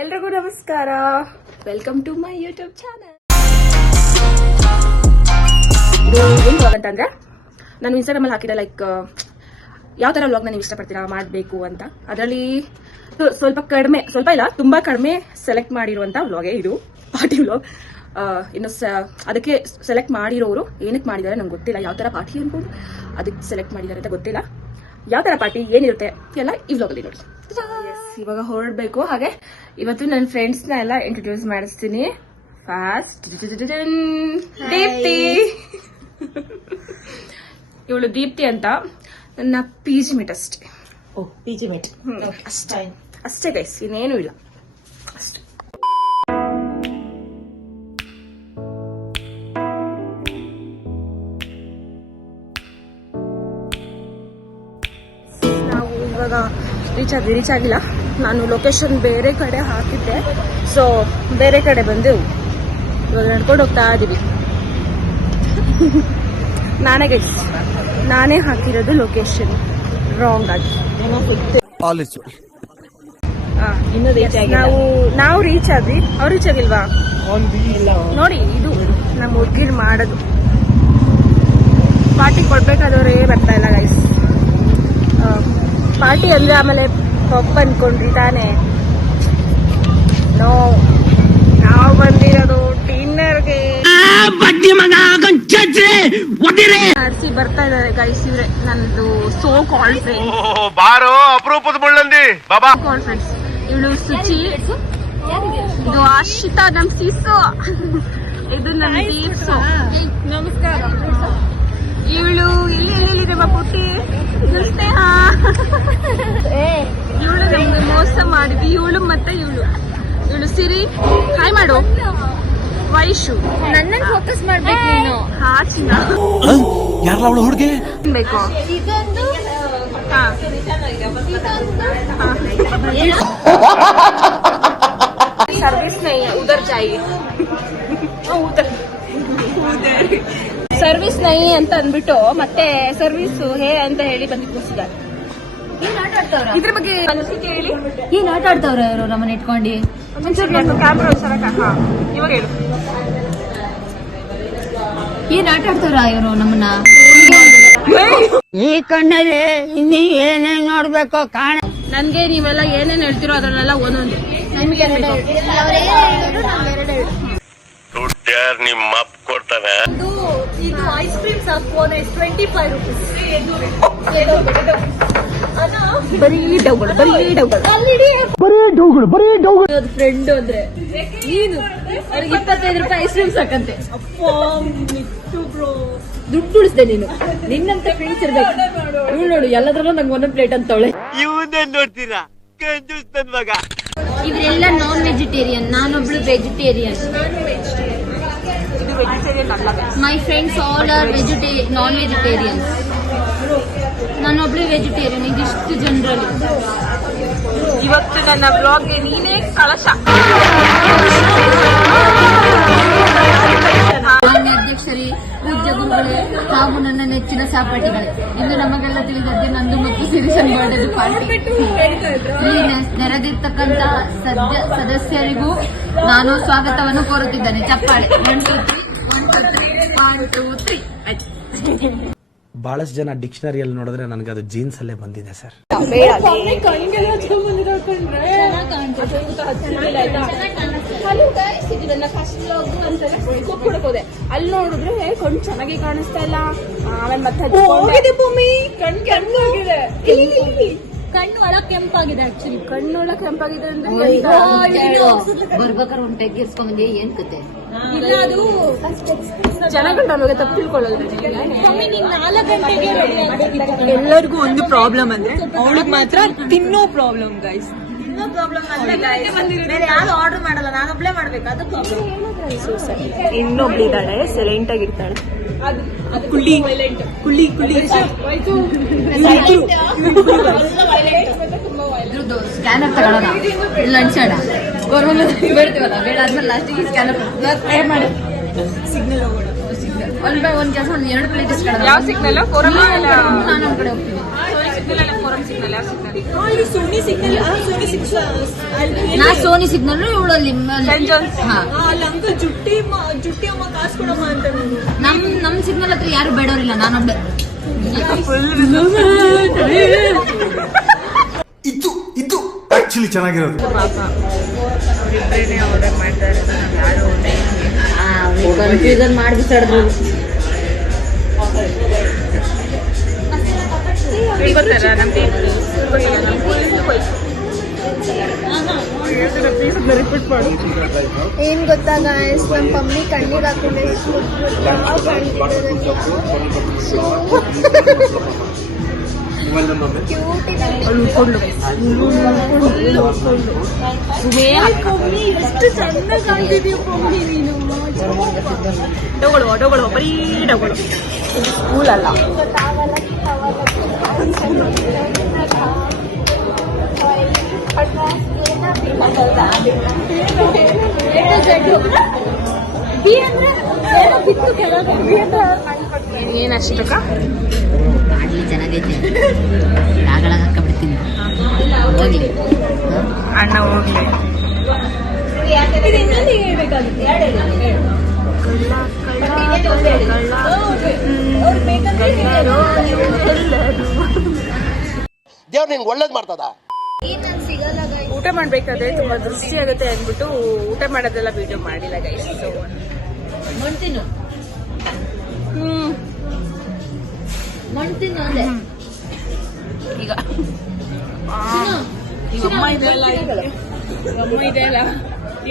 ಎಲ್ರಿಗೂ ನಮಸ್ಕಾರ. Welcome to my YouTube channel. ಇದು ಏನು ವ್ಲಾಗ್ ಅಂತಂದ್ರೆ ನಾನು ಇನ್ಸ್ಟಾಗ್ರಾಮಲ್ಲಿ ಹಾಕಿದೆ ಲೈಕ್ ಯಾವ ಥರ ವ್ಲಾಗ್ನ ನೀವು ಇಷ್ಟಪಡ್ತೀರಾ ಮಾಡಬೇಕು ಅಂತ. ಅದರಲ್ಲಿ ಸ್ವಲ್ಪ ಇಲ್ಲ ತುಂಬಾ ಕಡಿಮೆ ಸೆಲೆಕ್ಟ್ ಮಾಡಿರುವಂಥ ವ್ಲಾಗೇ ಇದು, ಪಾರ್ಟಿ ವ್ಲಾಗ್. ಇನ್ನು ಅದಕ್ಕೆ ಸೆಲೆಕ್ಟ್ ಮಾಡಿರೋರು ಏನಕ್ಕೆ ಮಾಡಿದ್ದಾರೆ ನಂಗೆ ಗೊತ್ತಿಲ್ಲ. ಯಾವ ಥರ ಪಾರ್ಟಿ ಅನ್ಕೊಂಡು ಅದಕ್ಕೆ ಸೆಲೆಕ್ಟ್ ಮಾಡಿದ್ದಾರೆ ಅಂತ ಗೊತ್ತಿಲ್ಲ. ಯಾವ ಥರ ಪಾರ್ಟಿ ಏನಿರುತ್ತೆ ಎಲ್ಲ ಈ ವ್ಲಾಗಲ್ಲಿ ನೋಡಿ. ಇವಾಗ ಹೊರಡಬೇಕು. ಹಾಗೆ ಇವತ್ತು ನನ್ನ ಫ್ರೆಂಡ್ಸ್ನ ಎಲ್ಲ ಇಂಟ್ರೊಡ್ಯೂಸ್ ಮಾಡಿಸ್ತೀನಿ. ಫಾಸ್ಟ್ ದೀಪ್ತಿ. ಇವಳು ದೀಪ್ತಿ ಅಂತ ನನ್ನ PG ಮೇಟ್ ಅಷ್ಟೇ. PG ಮೇಟ್ ಅಷ್ಟೇ ಗೈಸ್, ಇನ್ನೇನು ಇಲ್ಲ ಅಷ್ಟೇ. ನಾವು ಇವಾಗ ರೀಚ್ ಆಗಿಲ್ಲ. ನಾನು ಲೊಕೇಶನ್ ಬೇರೆ ಕಡೆ ಹಾಕಿದ್ದೆ, ಸೊ ಬೇರೆ ಕಡೆ ಬಂದೆವು. ಇವಾಗ ನಡ್ಕೊಂಡು ಹೋಗ್ತಾ ಇದೀವಿ. ನಾನೇ ಹಾಕಿರೋದು ಲೊಕೇಶನ್ ರಾಂಗ್ ಆಗಿ. ನಾವು ರೀಚ್ ಆದ್ವಿ, ಅವ್ರು ರೀಚ್ ಆಗಿಲ್ವಾ ನೋಡಿ. ಇದು ನಮ್ಮ ಹುಡುಗಿರ್ ಮಾಡೋದು. ಪಾರ್ಟಿ ಕೊಡ್ಬೇಕಾದವ್ರೇ ಬರ್ತಾ ಇಲ್ಲ ಗೈಸ್. ಪಾರ್ಟಿ ಅಂದ್ರೆ ಆಮೇಲೆ ಪಬ್ ಅನ್ಕೊಂಡ್ರಿ ತಾನೇ. ನಾವು ಬಂದಿರೋದು ಡಿನ್ನರ್ಗೆ. ಆರ್ಸಿ ಬರ್ತಾ ಇದಾರೆ ಗೈಸ್. ಇವ್ರೆ ನನ್ನದು ಸೋ ಕಾಲ್ಡ್ ಫ್ರೆಂಡ್, ಅಪರೂಪದ ಮುಳ್ಳಂದಿ ಬಾಬಾ ಕಾಲ್ಡ್ ಫ್ರೆಂಡ್ಸ್. ಇವಳು ಸುಚಿ, ಇದು ಆಶಿತಾ, ನಮ್ ಸಿಸು, ಇದು ನಮ್ ದೀಪ್ಸು. ನಮಸ್ಕಾರ. ಇವಳು ಇಲ್ಲಿ ನಮ್ಮ ಪುಟ್ಟಿ ಸ್ನೇಹ. ಇವಳು ನಮ್ಗೆ ಮೋಸ ಮಾಡಿದ್ವಿ. ಇವಳು ಮತ್ತೆ ಇವಳು ಸಿರಿ. ಹಾಯ್ ಮಾಡು. ವೈಶು, ನನ್ನ ಫೋಕಸ್ ಮಾಡ್ಬೇಕು ನೀನು. ಹಾ ಚಿನ್ನ, ಯಾರಲ್ಲ ಹುಡುಗಿ ಬೇಕು. ಸರ್ವಿಸ್ ನೈ ಉದರ್ ಜಾಯಿ. ಸರ್ವಿಸ್ ನೈ ಅಂತ ಅಂದ್ಬಿಟ್ಟು ಮತ್ತೆ ಸರ್ವಿಸ್ ಹೇ ಅಂತ ಹೇಳಿ ಬಂದು ಕೂರಿಸಿದ್ದಾರೆ. ಇದ್ರ ಬಗ್ಗೆ ಅನಿಸಿಕೆ ಹೇಳಿ. ಏನ್ ಆಟ ಆಡ್ತಾವ್ರ ಇವರು ನಮ್ಮನ್ನ ಇಟ್ಕೊಂಡು? ಒಂಚೂರು ಕ್ಯಾಮ್ರಾ ಇವಾಗ ಹೇಳು. ಏನ್ ಆಟ ಆಡ್ತಾವ್ರ ಇವರು ನಮ್ಮನ್ನ? ಈ ಕಣ್ಣಲ್ಲಿ ಇನ್ನೀ ಏನೇನ್ ನೋಡ್ಬೇಕು ಕಾಣ. ನನ್ಗೆ ನೀವೆಲ್ಲ ಏನೇನ್ ಹೇಳ್ತಿರೋ ಅದ್ರಲ್ಲೆಲ್ಲ ಒಂದೊಂದು. ನಿಮ್ಗೆ ನಿಮ್ಮ ಅಪ್ಪ ಕೊಡ್ತಾನೆ. ಇದು ಐಸ್ ಕ್ರೀಮ್ ಸಾಕು 25 ರೂಪೀಸ್. ಬರೀ ಡೌಗಳು. ಫ್ರೆಂಡ್ ಅಂದ್ರೆ ನೀನು 25 ರೂಪಾಯಿ ಐಸ್ ಕ್ರೀಮ್ ಸಾಕಂತೆ. ದುಡ್ಡು ಉಳಿಸ್ದೆ ನೀನು. ನಿನ್ನಂತ ಫ್ರೆಂಡ್ಸ್ ಇರ್ಬೇಕು. ಇವ್ಳು ನೋಡು ಎಲ್ಲದ್ರಲ್ಲೂ ನಂಗೆ ಒಂದೊಂದು ಪ್ಲೇಟ್ ಅಂತವಳೆ. ಇವನ್ನೇ ನೋಡ್ತೀರಾ ಕಂಜೂಸ್ ಮಗ. ಇವರೆಲ್ಲ ನಾನ್ ವೆಜಿಟೇರಿಯನ್, ನಾನೊಬ್ಳು vegetarian. My friends all are non vegetarians. ನಾನೊಬ್ಳು ವೆಜಿಟೇರಿಯನ್. ಇದಿಷ್ಟು ಜನರಲ್ಲಿ. ಇವತ್ತು ನನ್ನ ಬ್ಲಾಗ್ಗೆ ನೀನೇ ಕಳಶ. ಮಾನ್ಯ ಅಧ್ಯಕ್ಷರೇ, ಪೂಜ್ಯ ಗುರುಗಳೇ ಹಾಗೂ ನನ್ನ ನೆಚ್ಚಿನ ಸಹಪಾಠಿಗಳೇ, ಇಂದು ನಮಗೆಲ್ಲ ತಿಳಿದಂತೆ ನಂದು ಮತ್ತು ಸಿರಿಸನ್ ಬರ್ಡೇ ಪಾರ್ಟಿ. ಇಲ್ಲಿ ನೆರೆದಿರ್ತಕ್ಕಂಥ ಸದಸ್ಯರಿಗೂ ನಾನು ಸ್ವಾಗತವನ್ನು ಕೋರುತ್ತಿದ್ದೇನೆ. ಚಪ್ಪಾಳೆ. 1 2 3 ಬಹಳಷ್ಟು ಜನ ಡಿಕ್ಷನರಿಯಲ್ಲಿ ನೋಡಿದ್ರೆ ನನಗೆ ಅದು ಜೀನ್ಸ್ ಅಲ್ಲೇ ಬಂದಿದೆ ಸರ್. ಅಲ್ಲಿ ನೋಡಿದ್ರೆ ಕಣ್ಣು ಚೆನ್ನಾಗಿ ಕಾಣಿಸ್ತಾ ಇಲ್ಲ. ಆಮೇಲೆ ಮತ್ತೆ ಕಣ್ಣು ಒಳಗ್ ಕೆಂಪಾಗಿದೆ. ಆಕ್ಚುಲಿ ಕಣ್ಣು ಒಳಗೆ ಕೆಂಪಾಗಿದೆ ಅಂದ್ರೆ ಬರ್ಬೇಕಾದ್ರೆ ಒಂದು ಟೆಗ್ ಇರ್ಸ್ಕೊಂಡ್ಬಂದಿ. ಏನ್ ಕತೆ ಇಲ್ಲ, ಅದು ಜನಗಳು ನಮಗೆ ತಪ್ಪು ತಿಳ್ಕೊಳ್ಳೋದು. ಎಲ್ಲರಿಗೂ ಒಂದು ಪ್ರಾಬ್ಲಮ್ ಅಂದ್ರೆ ಅವಳಿಗೆ ಮಾತ್ರ ತಿನ್ನೋ ಪ್ರಾಬ್ಲಮ್ ಗೈಸ್. ಯಾರು ಆರ್ಡರ್ ಮಾಡಲ್ಲ, ನಾನೊಬ್ಳೆ ಮಾಡ್ಬೇಕು. ಅದು ಪ್ರಾಬ್ಲಮ್. ಇನ್ನೊಬ್ಳಿದ್ದಾಳೆ ಸೈಲೆಂಟ್ ಆಗಿರ್ತಾಳೆ. ಕುಳ್ಳಿ ಇದ್ರದ್ದು ಸ್ಕ್ಯಾನರ್ ತಗೊಳ್ಳೋಣ. ಇಲ್ಲ ಅನ್ಸೋಣ ಬರ್ತೀವಲ್ಲ, ಬೇಡ ಆದ್ಮೇಲೆ ಲಾಸ್ಟಿಗೆ ಸ್ಕ್ಯಾನರ್ ಪೇ ಮಾಡಿ ಸಿಗ್ನಲ್ ಹೋಗೋಣ. ಒಂದ್ ಕೆಲಸ 2 ಪ್ಲೇಟ್ ಯಾವ ಸಿಗ್ನಲ್? ನಾನು ಒಂದ್ ಕಡೆ ಹೋಗ್ತೀನಿ. ಇಲ್ಲಿ ಸೋನಿ ಸಿಗ್ನಲ್ ನಾ ಸೋನಿ ಸಿಗ್ನಲ್ ಇವಳಲ್ಲಿ ಹಾ ಅಲ್ಲಿ ಅಂಕಲ್ ಜುಟ್ಟಿ ಅಮ್ಮ ಕಾಸು ಕೊಡಮ್ಮ ಅಂತ ನಮ್ ಸಿಗ್ನಲ್ ಹತ್ರ ಯಾರು ಬೇಡವ್ರಿಲ್ಲ ನಾನೊಬ್ಳೆ. ಇದು ಆಕ್ಚುಲಿ ಚೆನ್ನಾಗಿರೋದು. ಕನ್ಫ್ಯೂಸನ್ ಮಾಡ್ಬಿಟ್ಟಾಡ್ರು. ಏನ್ ಗೊತ್ತಾ ಗಾಯ್ಸ್, ನಮ್ಮ ಮಮ್ಮಿ ಕಣ್ಣಿಗೆ ಹಾಕೊಂಡು ಎಷ್ಟು ಚಂದ ಕಾಣ್ತಿದೀಯ ಮಮ್ಮಿ ನೀನು. ಡೊಗಳು ಬರೀ ಡೊಗಳು. ಸ್ಕೂಲ್ ಅಲ್ಲ. ಏನಷ್ಟಕ್ಕ ಮಾಡ್ಲಿ ಚೆನ್ನಾಗೈತೆ, ಆಗಳಾಗ ಹಾಕಬಿಡ್ತೀನಿ. ಹೋಗ್ಲಿ ಅಣ್ಣ ಹೋಗ್ಲಿ. ದೇವ್ರು ನಿಂಗೆ ಒಳ್ಳೇದ್ ಮಾಡ್ತದ. ಊಟ ಮಾಡ್ಬೇಕಾದ್ರೆ ತುಂಬಾ ದೃಷ್ಟಿ ಆಗುತ್ತೆ ಅಂದ್ಬಿಟ್ಟು ಊಟ ಮಾಡೋದೆಲ್ಲ ವಿಡಿಯೋ ಮಾಡಿಲ್ಲ ಗೈಸ್. ಮಣ್ತಿನ್ನು ಮಣ್ತಿನ್ನು ಅಂದೆ. ಈಗ ಇವಮ್ಮ ಇದೆ ಅಲ್ಲ, ಇವಮ್ಮ ಇದೆ ಅಲ್ಲ,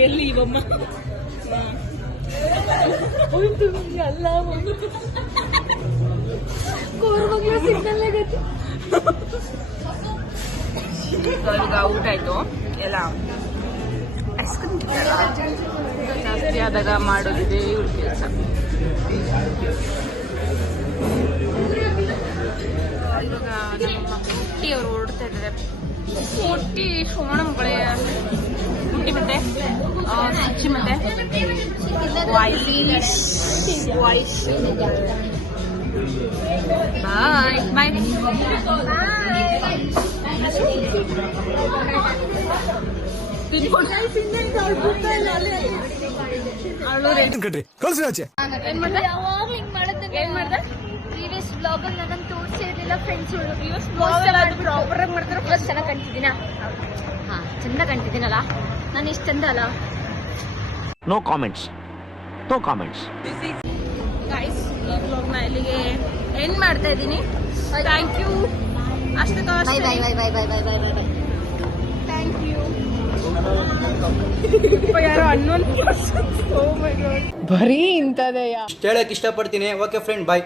ಎಲ್ಲಿ ಇವಮ್ಮ ಅಲ್ಲ ಕೋರ್ಮಗ್ಳು ಸಿಗ್ನಲ್ ಆಗತ್ತೆ. ಈಗ ಊಟ ಆಯ್ತು ಎಲ್ಲ. ಐಸ್ ಕ್ರೀಮ್ ಜಾಸ್ತಿ ಆದಾಗ ಮಾಡೋದಿದೆ ಇವ್ರ ಕೆಲಸ. ಇವಾಗ ನಮ್ಮ ಪುಟ್ಟಿ ಅವರು ಓಡ್ತಾ ಇದ್ದಾರೆ. ಪುಟ್ಟಿ ಸೋಣಂಬಳೆ ಪುಟ್ಟಿ ಮತ್ತೆ ಸುಚ್ಚಿ ಮತ್ತೆ ವಾಯ್ಸ್ ಬಾಯ್ ಬಾಯ್. ಏನ್ ಮಾಡ್ದೆ? ಪ್ರೀವಿಯಸ್ ಬ್ಲಾಗ್ ಅಲ್ಲಿ ನಾನು ತೋರಿಸಿರ್ಲಿಲ್ಲ ಫ್ರೆಂಡ್ಸ್. ಪ್ರಾಪರ್ ಆಗಿ ಮಾಡ್ತಾರೆ. ಇವತ್ತು ಚೆನ್ನಾಗಿ ಕಾಣ್ತಿದ್ದೀನಾ? ಹಾ ಚಂದ ಕಾಣ್ತಿದ್ದೀನಲ್ಲ ನಾನು. ಇಷ್ಟ ಚಂದ ಅಲ್ಲ. No comments, no comments. Guys, ಈ ವ್ಲಾಗ್ನ ಇಲ್ಲಿಗೆ ಎಂಡ್ ಮಾಡ್ತಾ ಇದ್ದೀನಿ. Thank you. ಅಷ್ಟೇ bye bye bye bye bye bye bye bye bye. Thank you. ಯಾರೋ ಅನ್ನೋನ್. ಬರೀ ಇಂಥದೆಯಾ ಹೇಳಕ್ ಇಷ್ಟಪಡ್ತೀನಿ. ಓಕೆ ಫ್ರೆಂಡ್, ಬಾಯ್.